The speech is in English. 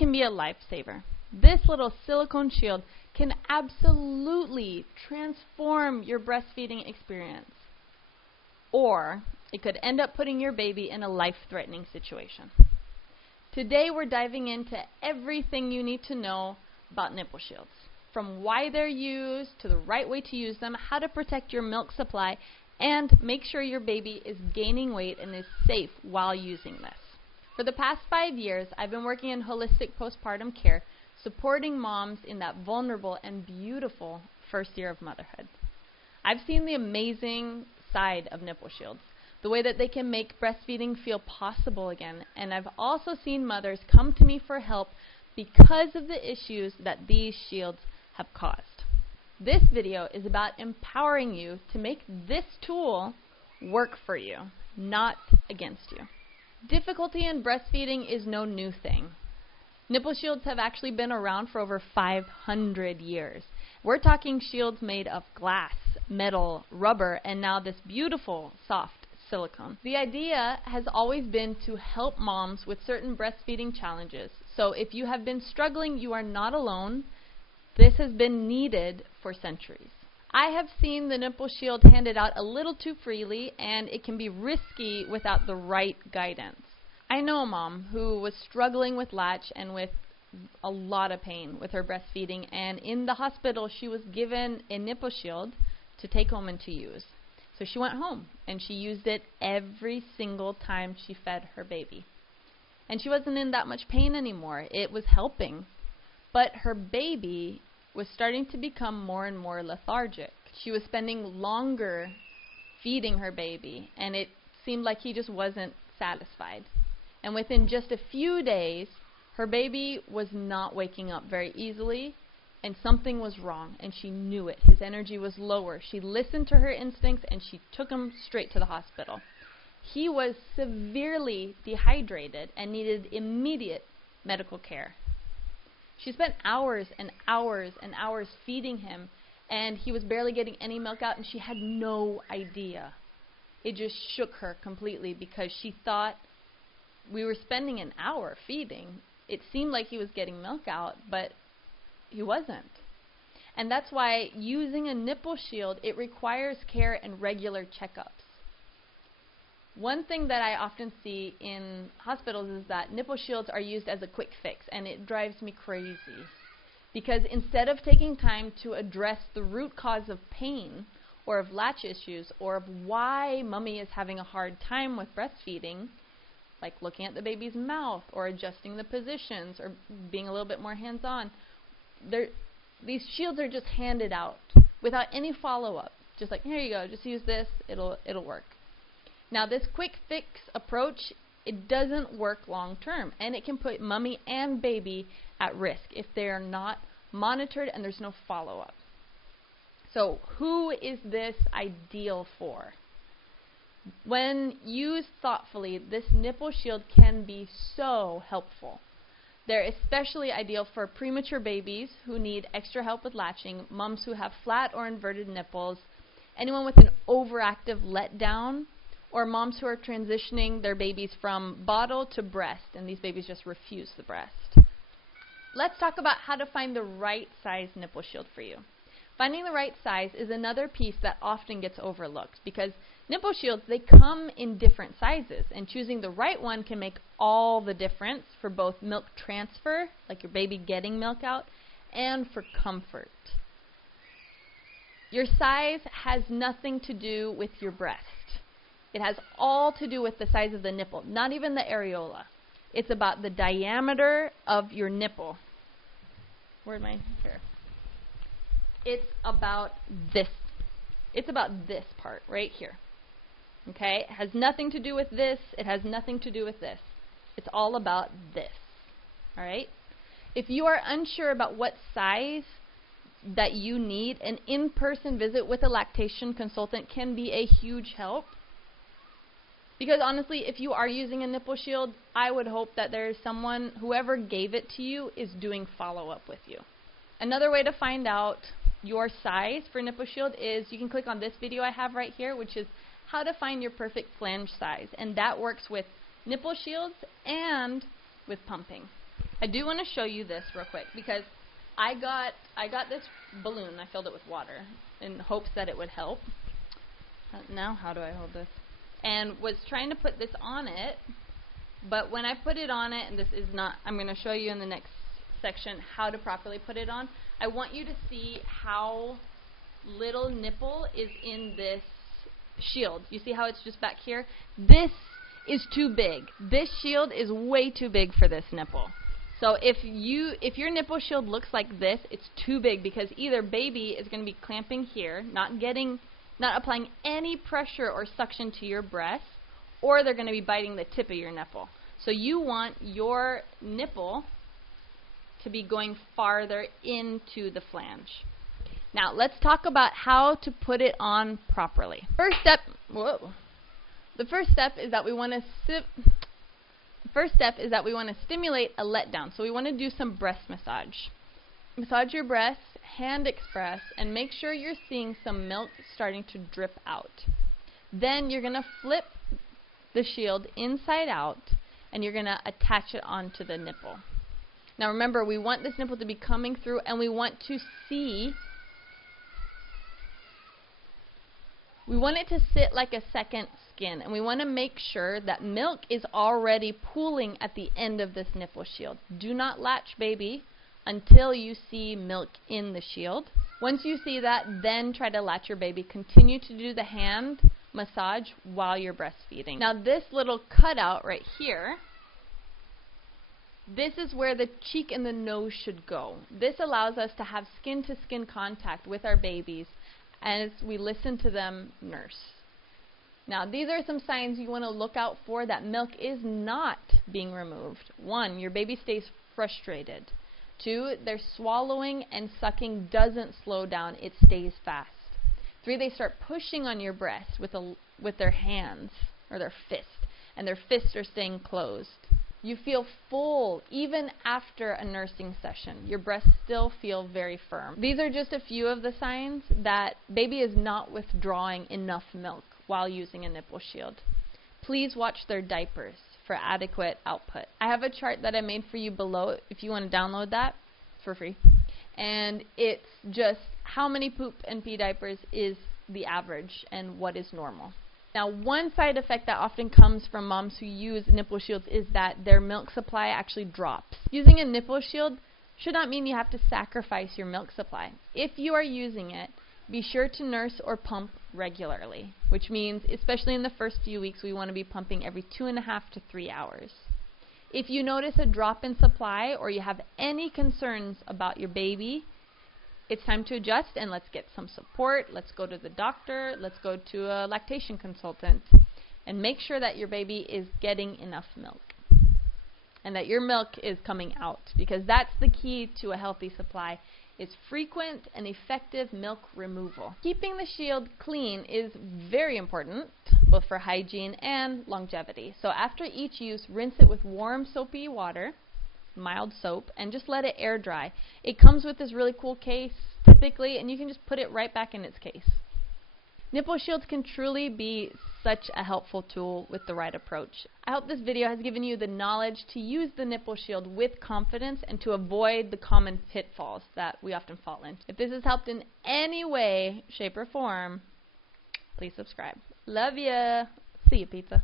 can be a lifesaver. This little silicone shield can absolutely transform your breastfeeding experience. Or it could end up putting your baby in a life-threatening situation. Today we're diving into everything you need to know about nipple shields. From why they're used, to the right way to use them, how to protect your milk supply, and make sure your baby is gaining weight and is safe while using this. For the past 5 years, I've been working in holistic postpartum care, supporting moms in that vulnerable and beautiful first year of motherhood. I've seen the amazing side of nipple shields, the way that they can make breastfeeding feel possible again, and I've also seen mothers come to me for help because of the issues that these shields have caused. This video is about empowering you to make this tool work for you, not against you. Difficulty in breastfeeding is no new thing. Nipple shields have actually been around for over 500 years. We're talking shields made of glass, metal, rubber, and now this beautiful, soft silicone. The idea has always been to help moms with certain breastfeeding challenges. So if you have been struggling, you are not alone. This has been needed for centuries. I have seen the nipple shield handed out a little too freely, and it can be risky without the right guidance. I know a mom who was struggling with latch and with a lot of pain with her breastfeeding, and in the hospital she was given a nipple shield to take home and to use. So she went home and she used it every single time she fed her baby. And she wasn't in that much pain anymore. It was helping. But her baby was starting to become more and more lethargic. She was spending longer feeding her baby, and it seemed like he just wasn't satisfied. And within just a few days, her baby was not waking up very easily, and something was wrong, and she knew it. His energy was lower. She listened to her instincts, and she took him straight to the hospital. He was severely dehydrated and needed immediate medical care. She spent hours and hours and hours feeding him, and he was barely getting any milk out, and she had no idea. It just shook her completely because she thought we were spending an hour feeding. It seemed like he was getting milk out, but he wasn't. And that's why using a nipple shield, it requires care and regular checkups. One thing that I often see in hospitals is that nipple shields are used as a quick fix, and it drives me crazy. Because instead of taking time to address the root cause of pain, or of latch issues, or of why mommy is having a hard time with breastfeeding, like looking at the baby's mouth, or adjusting the positions, or being a little bit more hands-on, these shields are just handed out without any follow-up. Just like, here you go, just use this, it'll work. Now this quick fix approach, it doesn't work long term, and it can put mommy and baby at risk if they are not monitored and there's no follow-up. So who is this ideal for? When used thoughtfully, this nipple shield can be so helpful. They're especially ideal for premature babies who need extra help with latching, moms who have flat or inverted nipples, anyone with an overactive letdown, or moms who are transitioning their babies from bottle to breast, and these babies just refuse the breast. Let's talk about how to find the right size nipple shield for you. Finding the right size is another piece that often gets overlooked because nipple shields, they come in different sizes, and choosing the right one can make all the difference for both milk transfer, like your baby getting milk out, and for comfort. Your size has nothing to do with your breast. It has all to do with the size of the nipple, not even the areola. It's about the diameter of your nipple. Where am I? Here. It's about this. It's about this part right here. Okay? It has nothing to do with this. It has nothing to do with this. It's all about this. All right? If you are unsure about what size that you need, an in-person visit with a lactation consultant can be a huge help. Because honestly, if you are using a nipple shield, I would hope that there is someone, whoever gave it to you, is doing follow-up with you. Another way to find out your size for nipple shield is you can click on this video I have right here, which is how to find your perfect flange size. And that works with nipple shields and with pumping. I do want to show you this real quick because I got this balloon. I filled it with water in hopes that it would help. Now how do I hold this? And was trying to put this on it, but when I put it on it, and this is not, I'm going to show you in the next section how to properly put it on. I want you to see how little nipple is in this shield. You see how it's just back here? This is too big. This shield is way too big for this nipple. So if your nipple shield looks like this, it's too big because either baby is going to be clamping here, not applying any pressure or suction to your breast, or they're going to be biting the tip of your nipple. So you want your nipple to be going farther into the flange. Now let's talk about how to put it on properly. The first step is that we want to stimulate a letdown. So we want to do some breast massage. Massage your breasts, hand express, and make sure you're seeing some milk starting to drip out. Then you're going to flip the shield inside out and you're going to attach it onto the nipple. Now remember, we want this nipple to be coming through and we want to see, we want it to sit like a second skin, and we want to make sure that milk is already pooling at the end of this nipple shield. Do not latch baby until you see milk in the shield. Once you see that, then try to latch your baby. Continue to do the hand massage while you're breastfeeding. Now this little cutout right here, this is where the cheek and the nose should go. This allows us to have skin-to-skin contact with our babies as we listen to them nurse. Now these are some signs you want to look out for that milk is not being removed. 1, your baby stays frustrated. 2, their swallowing and sucking doesn't slow down, it stays fast. 3, they start pushing on your breast with their hands or their fist, and their fists are staying closed. You feel full even after a nursing session. Your breasts still feel very firm. These are just a few of the signs that baby is not withdrawing enough milk while using a nipple shield. Please watch their diapers for adequate output. I have a chart that I made for you below if you want to download that for free. And it's just how many poop and pee diapers is the average and what is normal. Now, one side effect that often comes from moms who use nipple shields is that their milk supply actually drops. Using a nipple shield should not mean you have to sacrifice your milk supply. If you are using it, be sure to nurse or pump regularly, which means, especially in the first few weeks, we want to be pumping every 2.5 to 3 hours. If you notice a drop in supply or you have any concerns about your baby, it's time to adjust and let's get some support. Let's go to the doctor. Let's go to a lactation consultant and make sure that your baby is getting enough milk and that your milk is coming out, because that's the key to a healthy supply. It's frequent and effective milk removal. Keeping the shield clean is very important, both for hygiene and longevity. So after each use, rinse it with warm soapy water, mild soap, and just let it air dry. It comes with this really cool case typically, and you can just put it right back in its case. Nipple shields can truly be such a helpful tool with the right approach. I hope this video has given you the knowledge to use the nipple shield with confidence and to avoid the common pitfalls that we often fall into. If this has helped in any way, shape, or form, please subscribe. Love ya. See you, pizza.